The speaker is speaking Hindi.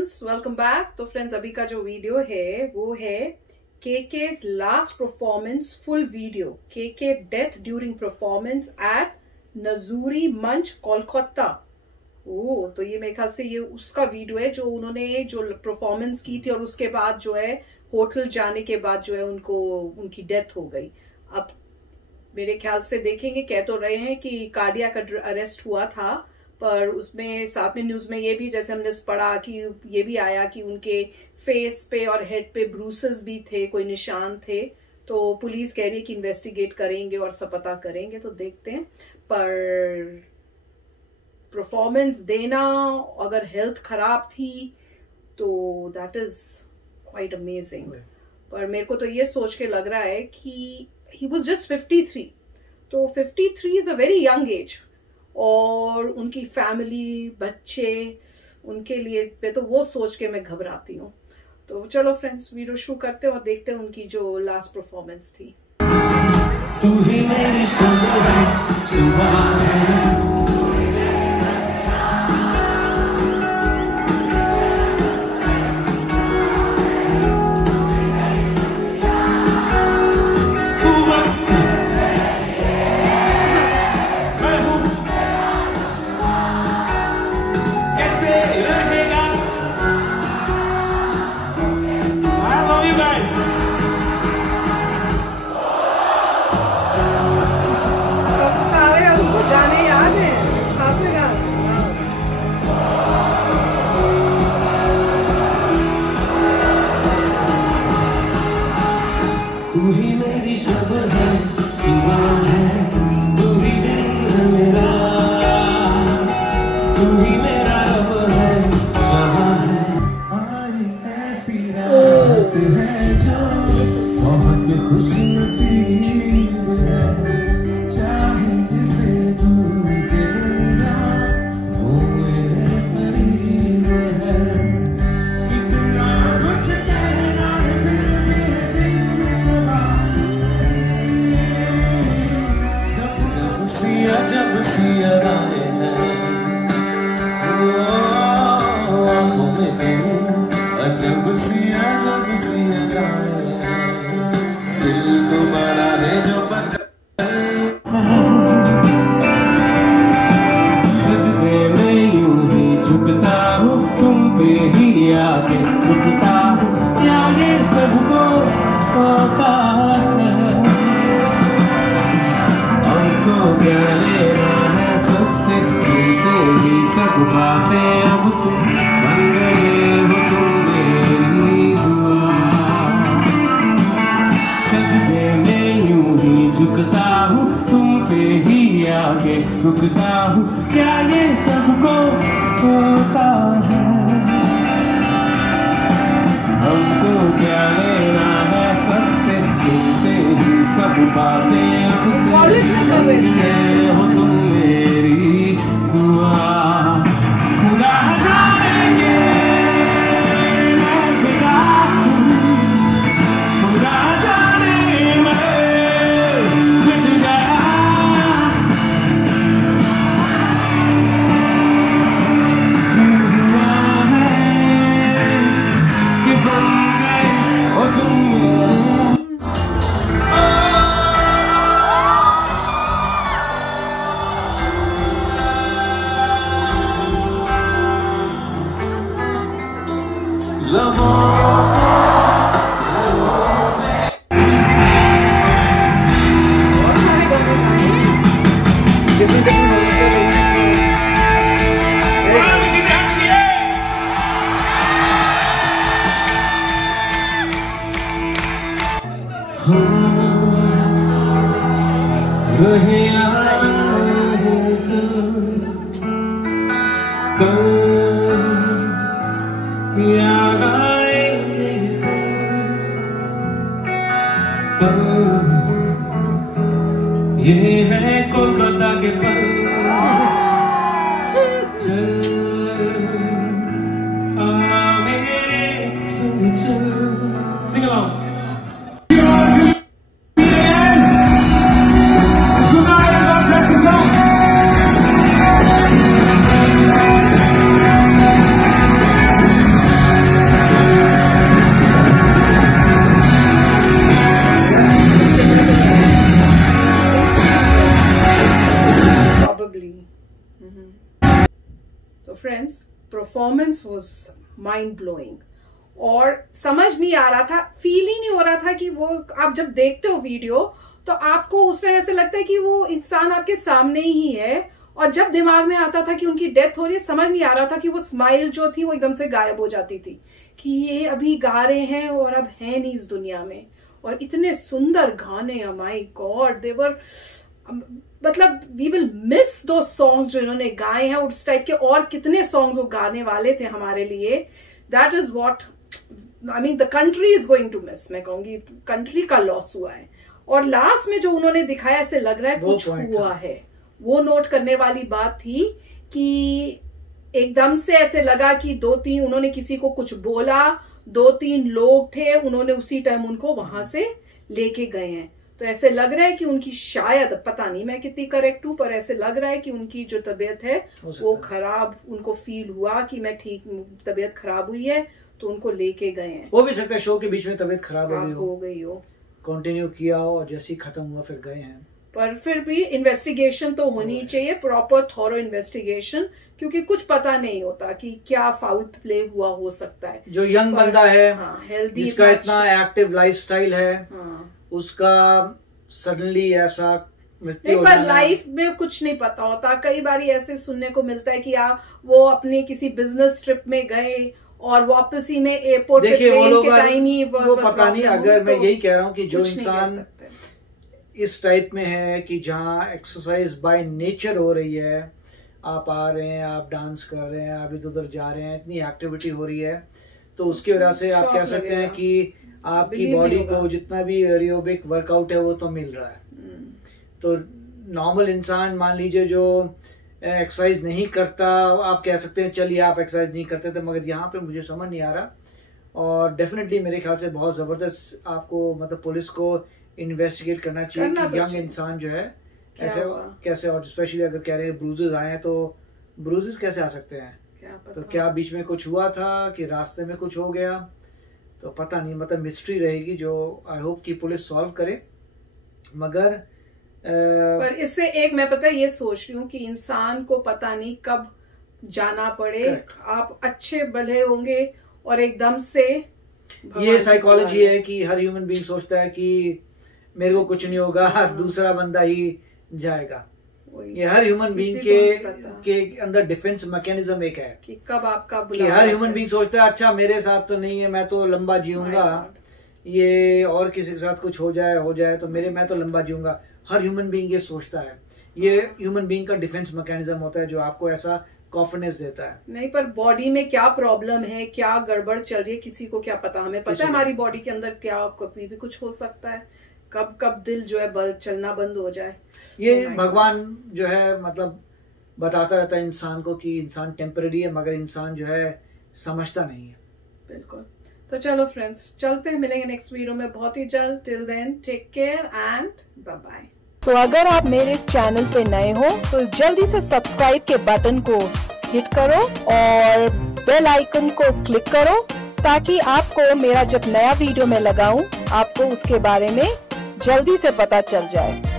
Friends, welcome back. तो फ्रेंड्स, अभी का जो वीडियो है वो है KK's last performance full video. KK death during performance at नजूरी मंच कोलकाता। ओ, तो ये मेरे ख्याल से ये उसका वीडियो है जो उन्होंने जो परफॉर्मेंस की थी और उसके बाद जो है होटल जाने के बाद जो है उनकी डेथ हो गई। अब मेरे ख्याल से देखेंगे, कह तो रहे हैं कि कार्डियक अरेस्ट हुआ था, पर उसमें साथ में न्यूज में ये भी जैसे हमने पढ़ा कि ये भी आया कि उनके फेस पे और हेड पे ब्रूसेस भी थे, कोई निशान थे। तो पुलिस कह रही है कि इन्वेस्टिगेट करेंगे और सब पता करेंगे, तो देखते हैं। पर परफॉर्मेंस देना, अगर हेल्थ खराब थी तो दैट इज क्वाइट अमेजिंग। पर मेरे को तो ये सोच के लग रहा है कि ही वॉज जस्ट 53, तो 53 is a very young age, और उनकी फैमिली, बच्चे, उनके लिए मैं तो वो सोच के मैं घबराती हूँ। तो चलो फ्रेंड्स, वीडियो शुरू करते हैं और देखते हैं उनकी जो लास्ट परफॉर्मेंस थी। तू ही मेरी सुबह है। तू ही मेरी सब है, सुबह है, तू ही दिन है मेरा, तू ही मेरा रब है, जहाँ है। आज ऐसी रात है जो बहुत खुश नसीब है, चाहे जिसे दूर से दुनिया वो मेरे करीब है। कितना कुछ कहना है जब सी अदाएं हैं, आँखों में तेरी अजब सी अदाएं हैं, दिल को बनाने जो सजदे में यूं ही झुकता हूँ, तुम पे ही आके रुकता हूँ, क्या ये सबको होता है? क्या लेना है सबसे, तुमसे ही सब बातें अब से बन गए हो तुम मेरी दुआ। सजदे में यूं ही झुकता हूँ, तुम पे ही आगे रुकता हूँ, क्या ये सबको होता है? हमको क्या लेना है सबसे, तुमसे ही सब बातें अब से हो तुम मेरी दुआ। खुदा जानेंगे मैं फिदा हूँ, खुदा जाने मैं मिट गया, हुआ है कि बन गए हो तुम मेरे। रहे कल याद आएंगे पल, ये है कोलकाता के पल। Probably. तो friends, performance was mind blowing और समझ नहीं आ रहा था, फील ही नहीं हो रहा था कि वो, आप जब देखते हो वीडियो तो आपको उस टाइम ऐसे लगता है कि वो इंसान आपके सामने ही है, और जब दिमाग में आता था कि उनकी डेथ हो रही है, समझ नहीं आ रहा था कि वो स्माइल जो थी वो एकदम से गायब हो जाती थी कि ये अभी गा रहे हैं और अब है नहीं इस दुनिया में। और इतने सुंदर गाने, माय गॉड, देवर, मतलब वी विल मिस दो सॉन्ग्स जो इन्होंने गाए हैं। उस टाइप के और कितने सॉन्ग्स वो गाने वाले थे हमारे लिए। That is what I mean the country is going to miss. मैं कहूंगी कंट्री का लॉस हुआ है। और लास्ट में जो उन्होंने दिखाया, ऐसे लग रहा है कुछ हुआ है। वो नोट करने वाली बात थी कि एकदम से ऐसे लगा कि 2-3 उन्होंने किसी को कुछ बोला, 2-3 लोग थे, उन्होंने उसी टाइम उनको वहां से लेके गए हैं। तो ऐसे लग रहा है कि उनकी, शायद, पता नहीं मैं कितनी करेक्ट हूं, पर ऐसे लग रहा है कि उनकी जो तबीयत है वो खराब, उनको फील हुआ कि मैं ठीक, तबीयत खराब हुई है, तो उनको लेके गए हैं। हो भी सकता है शो के बीच में तबीयत खराब हो गई हो, कंटिन्यू किया हो और जैसे ही खत्म हुआ फिर गए हैं। पर फिर भी इन्वेस्टिगेशन तो होनी चाहिए, प्रॉपर थॉरो इन्वेस्टिगेशन, क्योंकि कुछ पता नहीं होता कि क्या फाउल प्ले हुआ हो सकता है। जो यंग बंदा है, हेल्दी, जिसका इतना एक्टिव लाइफस्टाइल है, उसका सडनली ऐसा मृत्यु हो पर लाइफ में कुछ नहीं पता होता। कई बार ऐसे सुनने को मिलता है कि वो अपने किसी बिजनेस ट्रिप में गए और वापस ही में एयरपोर्ट पे ट्रेन के टाइम ही वो पता नहीं। अगर मैं यही कह रहा हूँ कि जो इंसान इस टाइप में है कि जहाँ एक्सरसाइज बाय नेचर हो रही है, आप आ रहे हैं, आप डांस कर रहे हैं, आप इधर उधर जा रहे हैं, इतनी एक्टिविटी हो रही है, तो उसकी वजह से आप कह सकते हैं कि आपकी बॉडी को जितना भी एरोबिक वर्कआउट है वो तो मिल रहा है। तो नॉर्मल इंसान, मान लीजिए जो एक्सरसाइज नहीं करता, आप कह सकते हैं चलिए आप एक्सरसाइज नहीं करते थे, मगर यहाँ पे मुझे समझ नहीं आ रहा। और डेफिनेटली मेरे ख्याल से बहुत जबरदस्त आपको, मतलब पुलिस को इन्वेस्टिगेट करना चाहिए कि यंग इंसान जो है कैसे, और स्पेशली अगर कह रहे हैं ब्रूजेस आए हैं, तो ब्रूजेस कैसे आ सकते हैं? तो क्या बीच में कुछ हुआ था कि रास्ते में कुछ हो गया, तो पता नहीं। मतलब मिस्ट्री रहेगी जो आई होप कि पुलिस सॉल्व करे। मगर पर इससे एक मैं पता है ये सोच रही हूँ कि इंसान को पता नहीं कब जाना पड़े। आप अच्छे भले होंगे और एकदम से, ये साइकोलॉजी है कि हर ह्यूमन बीइंग सोचता है कि मेरे को कुछ नहीं होगा, दूसरा बंदा ही जाएगा। ये हर ह्यूमन बीइंग के अंदर डिफेंस मैकेनिज्म एक है कि कब आपका कि हर ह्यूमन बीइंग सोचता है अच्छा मेरे साथ तो नहीं है, मैं तो लंबा जीऊंगा, ये और किसी के साथ कुछ हो जाए तो मैं तो लंबा जीऊंगा। हर ह्यूमन बीइंग ये सोचता है। ये ह्यूमन बीइंग का डिफेंस मैकेनिज्म होता है जो आपको ऐसा कॉन्फिडेंस देता है। नहीं, पर बॉडी में क्या प्रॉब्लम है, क्या गड़बड़ चल रही है, किसी को क्या पता। हमें पता है हमारी बॉडी के अंदर क्या, कभी भी कुछ हो सकता है, कब दिल जो है चलना बंद हो जाए। ये भगवान जो है मतलब बताता रहता है इंसान को कि इंसान टेम्पररी है, मगर इंसान जो है समझता नहीं है। बिल्कुल। तो चलो फ्रेंड्स, चलते हैं, मिलेंगे नेक्स्ट वीडियो में बहुत ही जल्द। Till then take care and bye bye. तो अगर आप मेरे इस चैनल पे नए हो तो जल्दी से सब्सक्राइब के बटन को हिट करो और बेल आइकन को क्लिक करो, ताकि आपको मेरा जब नया वीडियो मैं लगाऊं आपको उसके बारे में जल्दी से पता चल जाए।